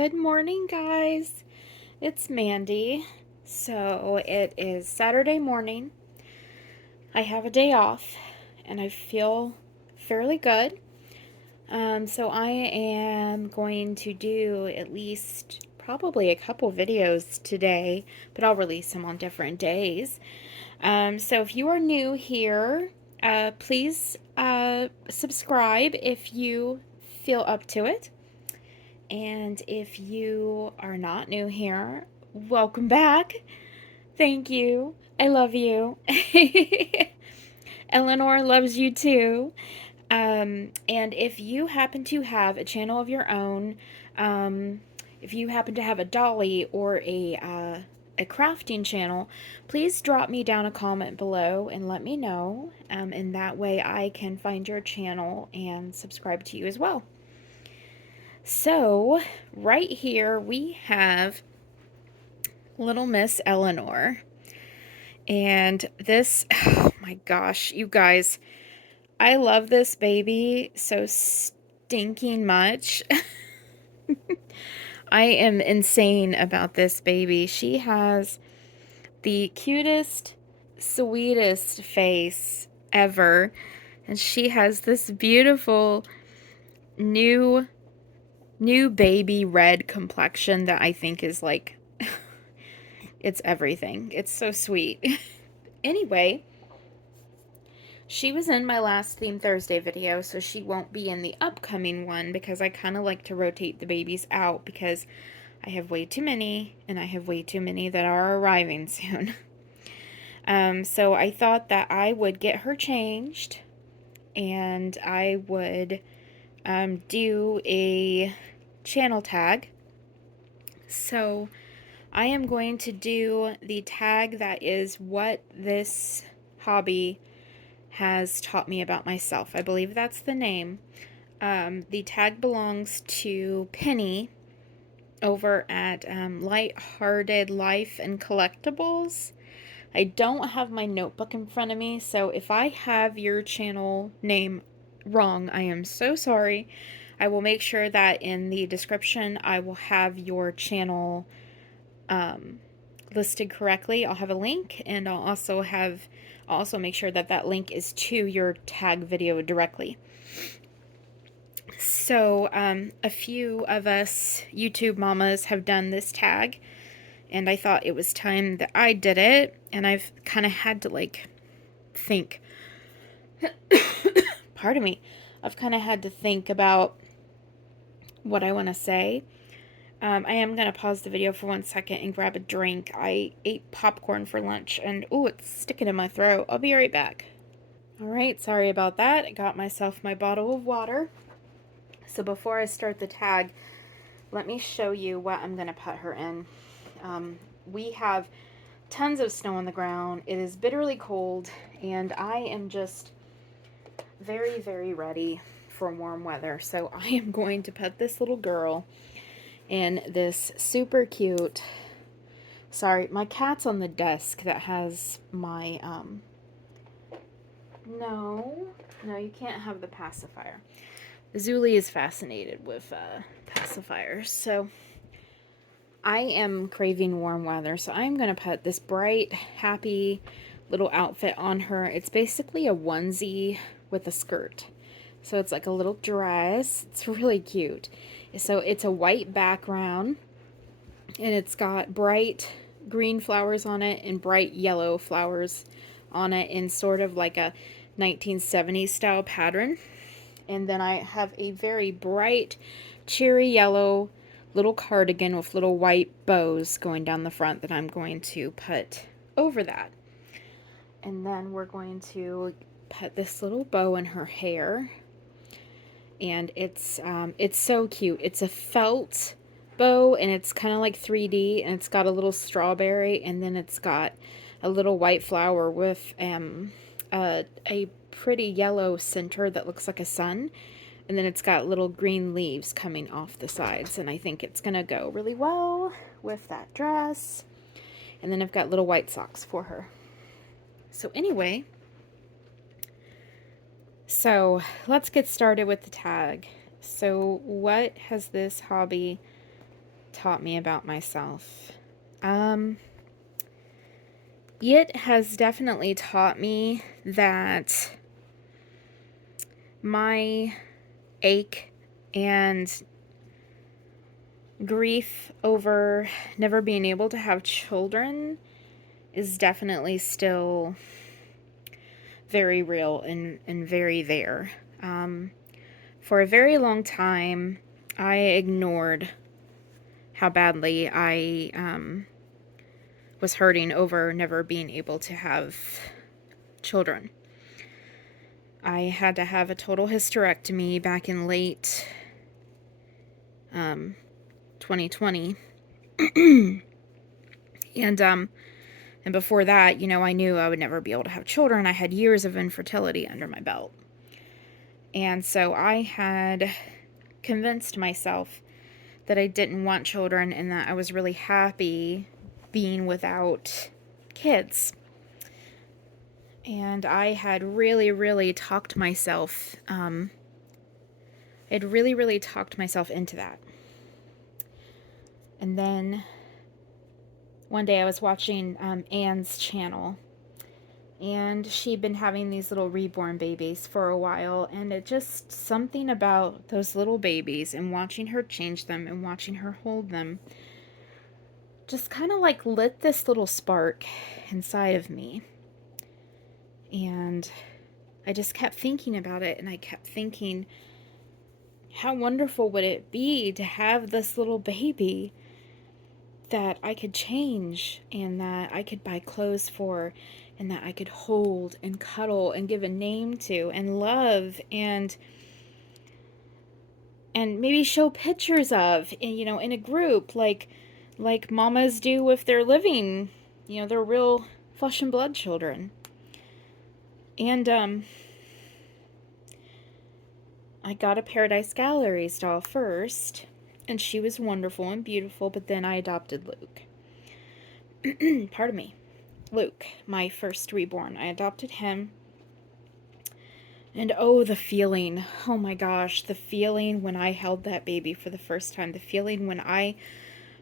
Good morning, guys. It's Mandy. So it is Saturday morning. I have a day off and I feel fairly good. So I am going to do at least probably a couple videos today, but I'll release them on different days. So if you are new here, please subscribe if you feel up to it. And if you are not new here, welcome back. Thank you. I love you. Eleanor loves you too. And if you happen to have a channel of your own, um, if you happen to have a dolly or a crafting channel, please drop me down a comment below and let me know. And that way I can find your channel and subscribe to you as well. So, right here we have little Miss Eleanor. And this, oh my gosh, you guys, I love this baby so stinking much. I am insane about this baby. She has the cutest, sweetest face ever. And she has this beautiful new baby red complexion that I think is like it's everything. It's so sweet. Anyway, she was in my last Theme Thursday video, so she won't be in the upcoming one because I kind of like to rotate the babies out because I have way too many and I have way too many that are arriving soon. So I thought that I would get her changed and I would do a channel tag. So I am going to do the tag that is what this hobby has taught me about myself. I believe that's the name. The tag belongs to Penny over at Lighthearted Life and Collectibles. I don't have my notebook in front of me, so if I have your channel name wrong, I am so sorry. I will make sure that in the description I will have your channel listed correctly. I'll have a link, and I'll also make sure that that link is to your tag video directly. So a few of us YouTube mamas have done this tag, and I thought it was time that I did it, and I've kind of had to like think pardon me, I've kind of had to think about what I want to say. I am going to pause the video for 1 second and grab a drink. I ate popcorn for lunch and, ooh, it's sticking in my throat. I'll be right back. Alright, sorry about that. I got myself my bottle of water. So before I start the tag, let me show you what I'm going to put her in. We have tons of snow on the ground. It is bitterly cold, and I am just very, very ready for warm weather. So I am going to put this little girl in this super cute, sorry, my cat's on the desk that has my, no, you can't have the pacifier. Zuli is fascinated with pacifiers, so I am craving warm weather, so I'm going to put this bright, happy little outfit on her. It's basically a onesie with a skirt. So it's like a little dress. It's really cute. So it's a white background, and it's got bright green flowers on it and bright yellow flowers on it in sort of like a 1970s style pattern. And then I have a very bright cherry yellow little cardigan with little white bows going down the front that I'm going to put over that. And then we're going to put this little bow in her hair. And it's so cute. It's a felt bow, and it's kind of like 3D, and it's got a little strawberry, and then it's got a little white flower with a pretty yellow center that looks like a sun, and then it's got little green leaves coming off the sides, and I think it's gonna go really well with that dress. And then I've got little white socks for her. So anyway, so let's get started with the tag. So what has this hobby taught me about myself? It has definitely taught me that my ache and grief over never being able to have children is definitely still very real and very there. For a very long time, I ignored how badly I was hurting over never being able to have children. I had to have a total hysterectomy back in late 2020. And before that, I knew I would never be able to have children. I had years of infertility under my belt. And so I had convinced myself that I didn't want children and that I was really happy being without kids. And I had really talked myself, into that. And then one day I was watching Anne's channel, and she'd been having these little reborn babies for a while, and it just, something about those little babies and watching her change them and watching her hold them just kind of like lit this little spark inside of me. And I just kept thinking about it, and I kept thinking, how wonderful would it be to have this little baby that I could change and that I could buy clothes for and that I could hold and cuddle and give a name to and love and maybe show pictures of, in a group like mamas do if they're living, they're real flesh and blood children. And I got a Paradise Galleries doll first, and she was wonderful and beautiful, but then I adopted Luke. Pardon me. Luke, my first reborn. I adopted him. And oh, the feeling. Oh my gosh, the feeling when I held that baby for the first time. The feeling when I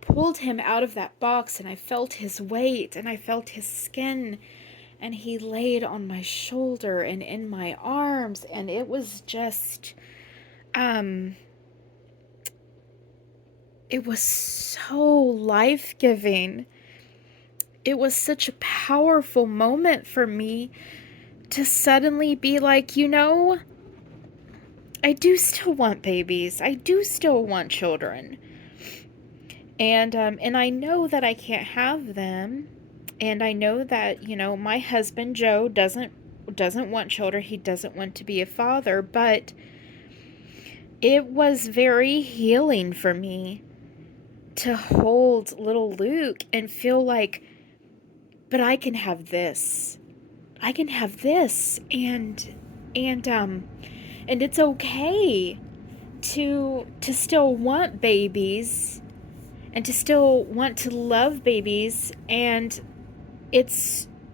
pulled him out of that box and I felt his weight and I felt his skin. And he laid on my shoulder and in my arms, and it was just, it was so life-giving. It was such a powerful moment for me to suddenly be like, I do still want babies. I do still want children. And I know that I can't have them. And I know that, my husband, Joe, doesn't want children. He doesn't want to be a father. But it was very healing for me to hold little Luke and feel like, but I can have this. I can have this. And it's okay to still want babies and to still want to love babies,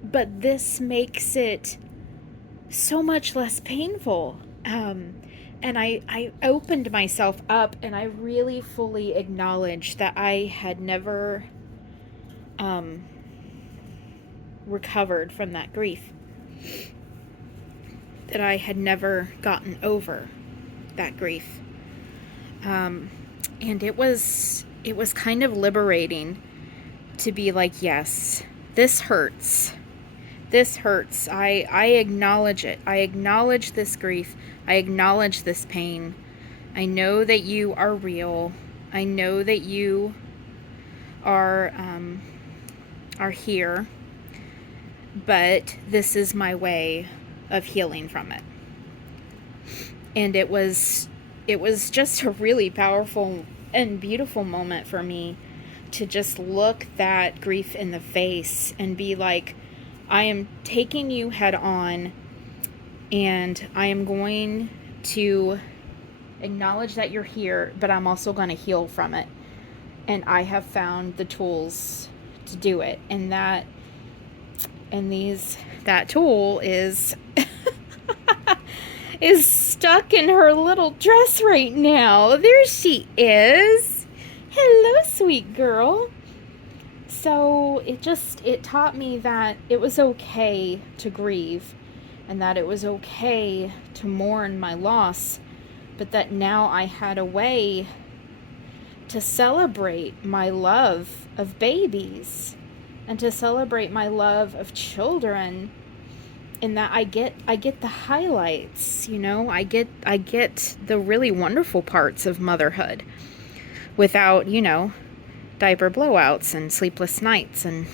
but this makes it so much less painful. And I opened myself up, and I really fully acknowledged that I had never recovered from that grief. That I had never gotten over that grief. And it was kind of liberating to be like, yes, this hurts. This hurts. I acknowledge it. I acknowledge this grief. I acknowledge this pain. I know that you are real. I know that you are here. But this is my way of healing from it. And it was just a really powerful and beautiful moment for me to just look that grief in the face and be like, I am taking you head on, and I am going to acknowledge that you're here, but I'm also going to heal from it. And I have found the tools to do it. And that tool is is stuck in her little dress right now. There she is. Hello, sweet girl. So it taught me that it was okay to grieve and that it was okay to mourn my loss, but that now I had a way to celebrate my love of babies and to celebrate my love of children, in that I get the highlights, I get the really wonderful parts of motherhood without, diaper blowouts and sleepless nights and,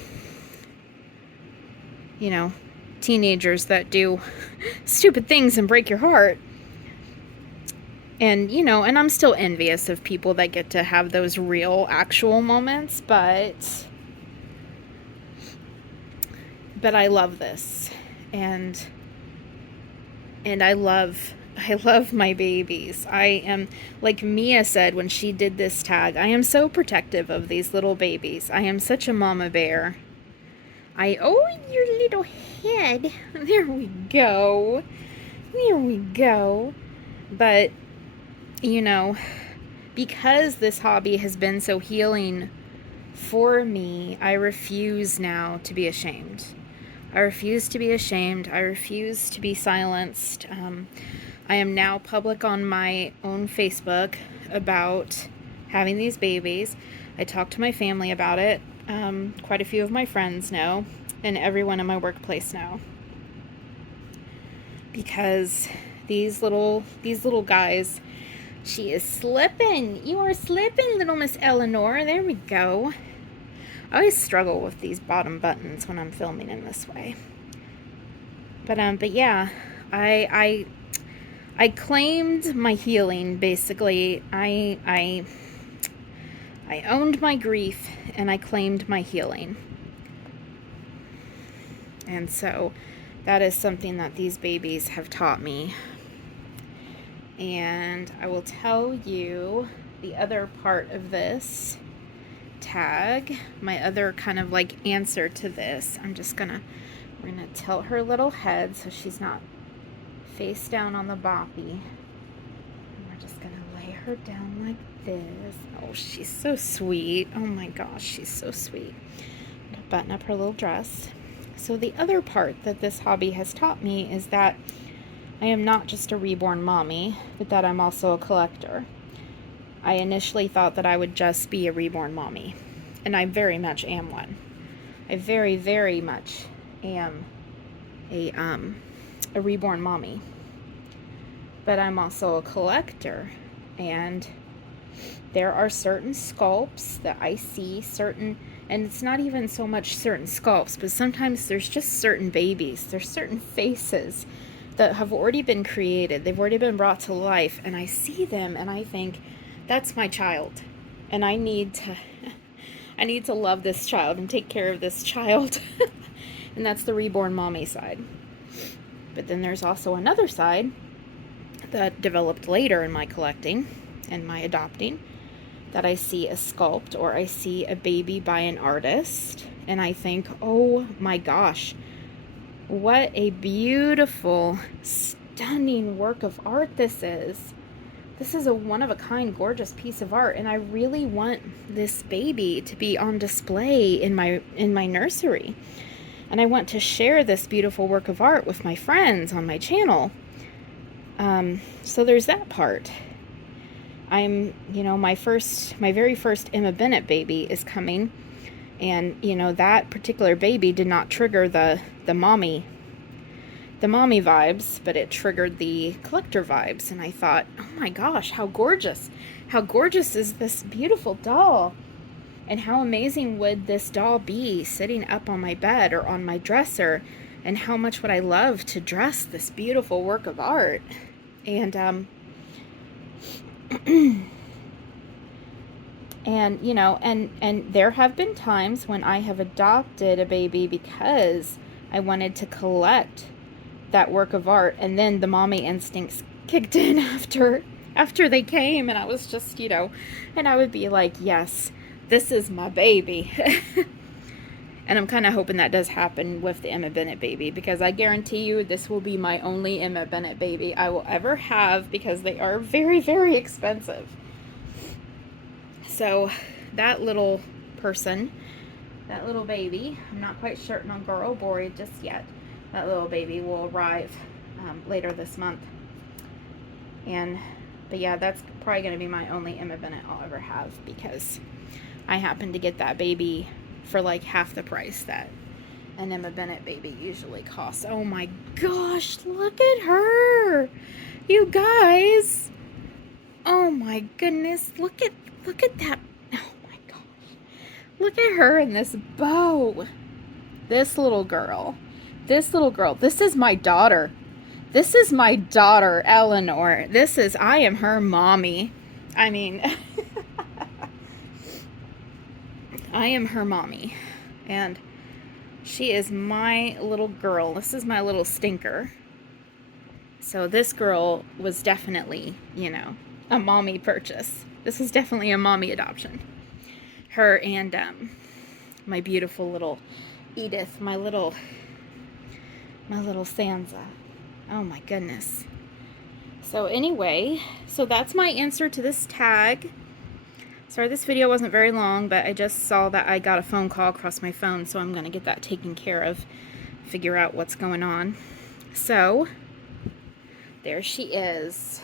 teenagers that do stupid things and break your heart. And, and I'm still envious of people that get to have those real, actual moments, but I love this. And I love my babies. I am, like Mia said when she did this tag, I am so protective of these little babies. I am such a mama bear. Oh, your little head. There we go. There we go. But, because this hobby has been so healing for me, I refuse now to be ashamed. I refuse to be ashamed. I refuse to be silenced. I am now public on my own Facebook about having these babies. I talk to my family about it. Quite a few of my friends know, and everyone in my workplace know. Because these little guys, she is slipping. You are slipping, little Miss Eleanor. There we go. I always struggle with these bottom buttons when I'm filming in this way. But yeah, I claimed my healing, basically. I owned my grief and I claimed my healing. And so that is something that these babies have taught me. And I will tell you the other part of this tag, my other kind of like answer to this. We're gonna tilt her little head so she's not face down on the boppy. And we're just gonna lay her down like this. Oh, she's so sweet. Oh my gosh, she's so sweet. I'm gonna button up her little dress. So the other part that this hobby has taught me is that I am not just a reborn mommy, but that I'm also a collector. I initially thought that I would just be a reborn mommy, and I very much am one. I very, very much am a reborn mommy. But I'm also a collector, and there are certain sculpts that I see, and it's not even so much certain sculpts, but sometimes there's just certain babies, there's certain faces that have already been created, they've already been brought to life, and I see them and I think, that's my child, and I need to love this child and take care of this child. And that's the reborn mommy side. But then there's also another side that developed later in my collecting and my adopting, that I see a sculpt or I see a baby by an artist and I think, oh my gosh, what a beautiful, stunning work of art this is. This is a one-of-a-kind, gorgeous piece of art, and I really want this baby to be on display in my nursery. And I want to share this beautiful work of art with my friends on my channel. So there's that part. My very first Emma Bennett baby is coming, and that particular baby did not trigger the mommy vibes, but it triggered the collector vibes. And I thought, oh my gosh, how gorgeous is this beautiful doll, and how amazing would this doll be sitting up on my bed or on my dresser, and how much would I love to dress this beautiful work of art. And and there have been times when I have adopted a baby because I wanted to collect that work of art, and then the mommy instincts kicked in after they came, and I was just, and I would be like, yes, this is my baby. And I'm kind of hoping that does happen with the Emma Bennett baby, because I guarantee you this will be my only Emma Bennett baby I will ever have, because they are very, very expensive. So that little person, that little baby, I'm not quite certain on girl or boy just yet. That little baby will arrive later this month. But yeah, that's probably going to be my only Emma Bennett I'll ever have, because I happen to get that baby for like half the price that an Emma Bennett baby usually costs. Oh my gosh, look at her! You guys! Oh my goodness, look at that. Oh my gosh. Look at her in this bow. This little girl. This is my daughter. This is my daughter, Eleanor. I am her mommy. I mean, I am her mommy. And she is my little girl. This is my little stinker. So this girl was definitely, a mommy purchase. This was definitely a mommy adoption. Her and my beautiful little Edith, my little Sansa. Oh my goodness. So anyway, so that's my answer to this tag. Sorry this video wasn't very long, but I just saw that I got a phone call across my phone, so I'm going to get that taken care of, figure out what's going on. So, there she is.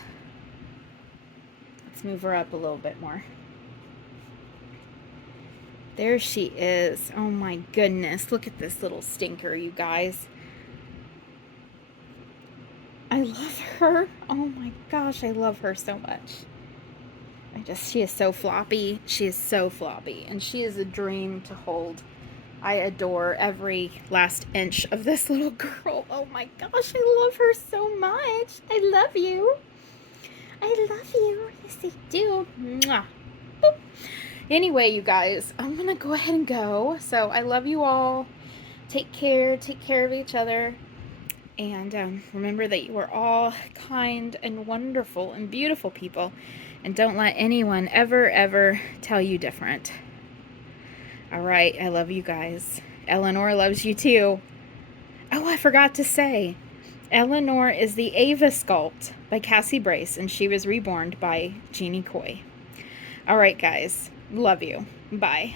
Let's move her up a little bit more. There she is. Oh my goodness. Look at this little stinker, you guys. I love her. Oh my gosh, I love her so much. She is so floppy. She is so floppy. And she is a dream to hold. I adore every last inch of this little girl. Oh my gosh, I love her so much. I love you. I love you. Yes, I do. Mwah. Boop. Anyway, you guys, I'm going to go ahead and go. So I love you all. Take care of each other. And remember that you are all kind and wonderful and beautiful people. And don't let anyone ever tell you different. All right, I love you guys. Eleanor loves you too. Oh, I forgot to say, Eleanor is the Ava sculpt by Cassie Brace, and she was reborn by Jeannie Coy. All right, guys. Love you. Bye.